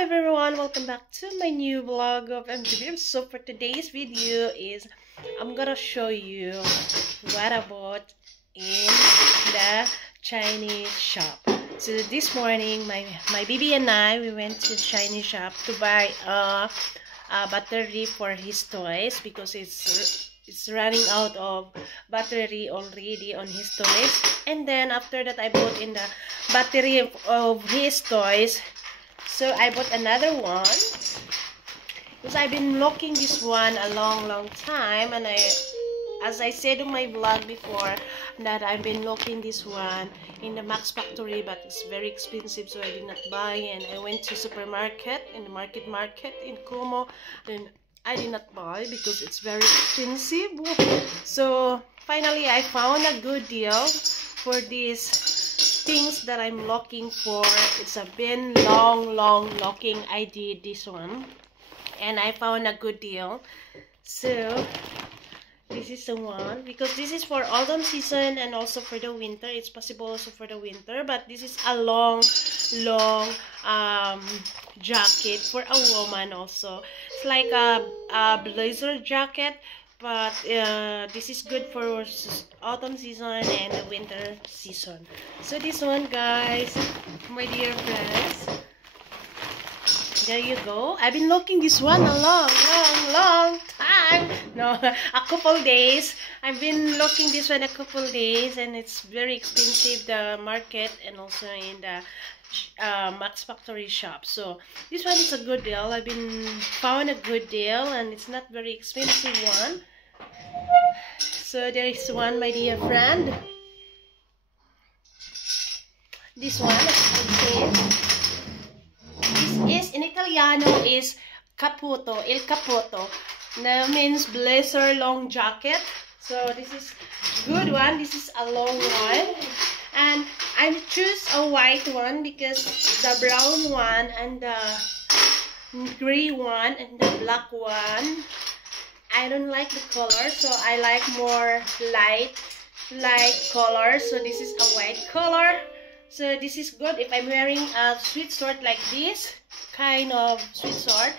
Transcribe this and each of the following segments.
everyone, welcome back to my new vlog of MTV. So for today's video is I'm gonna show you what I bought in the Chinese shop. So this morning my baby and we went to Chinese shop to buy a battery for his toys because it's running out of battery already on his toys. And then after that I bought in the battery of his toys. So I bought another one because I've been looking this one a long time, and as I said in my vlog before, that I've been looking this one in the Max Factory, but it's very expensive, so I did not buy. And I went to supermarket in the market in Como, then I did not buy because it's very expensive. So finally I found a good deal for this things that I'm looking for. It's a been long looking. I did this one and I found a good deal. So this is the one because this is for autumn season and also for the winter. It's possible also for the winter, but this is a long jacket for a woman also. It's like a blazer jacket, but this is good for autumn season and the winter season. So this one, guys, my dear friends, there you go. I've been looking this one a long time. No, a couple days. I've been looking this one a couple days, and it's very expensive, the market and also in the Max Factory shop. So this one is a good deal. I've been found a good deal, and it's not very expensive one. So there is one, my dear friend. This one, this is in Italiano is caputo, il caputo. That means blazer long jacket. So this is good one. This is a long one, and I choose a white one because the brown one and the gray one and the black one, I don't like the color, so I like more light color. So this is a white color. So this is good if I'm wearing a sweatshirt like this kind of sweatshirt.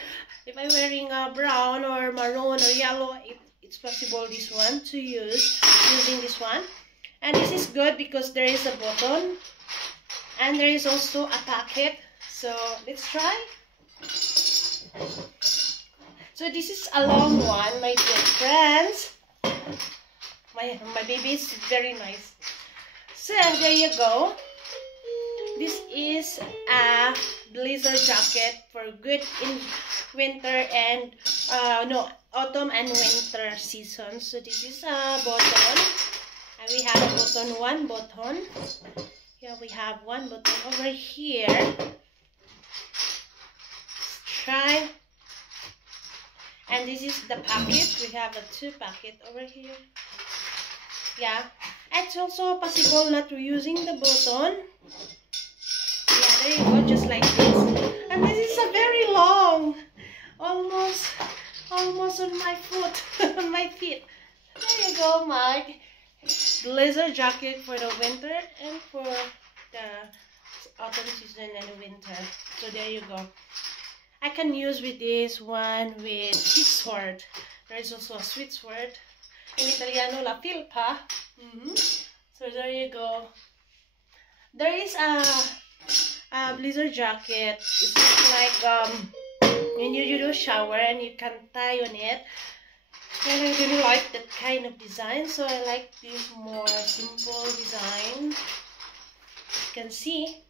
If I'm wearing a brown or maroon or yellow, it's possible this one to using this one. And this is good because there is a button and there is also a pocket. So let's try. So this is a long one, my dear friends. My baby is very nice. So there you go. This is a blazer jacket for good in winter and autumn and winter season. So this is a button, and we have one button. Here we have one button over here. Let's try. And this is the pocket. We have a two pocket over here. Yeah, it's also possible not using the button. Yeah, there you go, just like this. And this is a very long, almost on my foot, on my feet. There you go, my blazer jacket for the winter and for the autumn season and the winter. So there you go. I can use with this one with sweatshirt. There is also a sweatshirt. In Italiano, la felpa. So there you go. There is a blazer jacket. It's like when you do shower and you can tie on it. And I really like that kind of design. So I like this more simple design. You can see.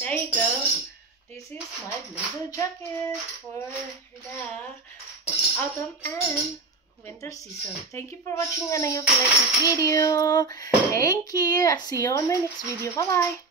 There you go. This is my blazer jacket for the autumn and winter season. Thank you for watching, and I hope you like this video. Thank you. I'll see you on my next video. Bye bye.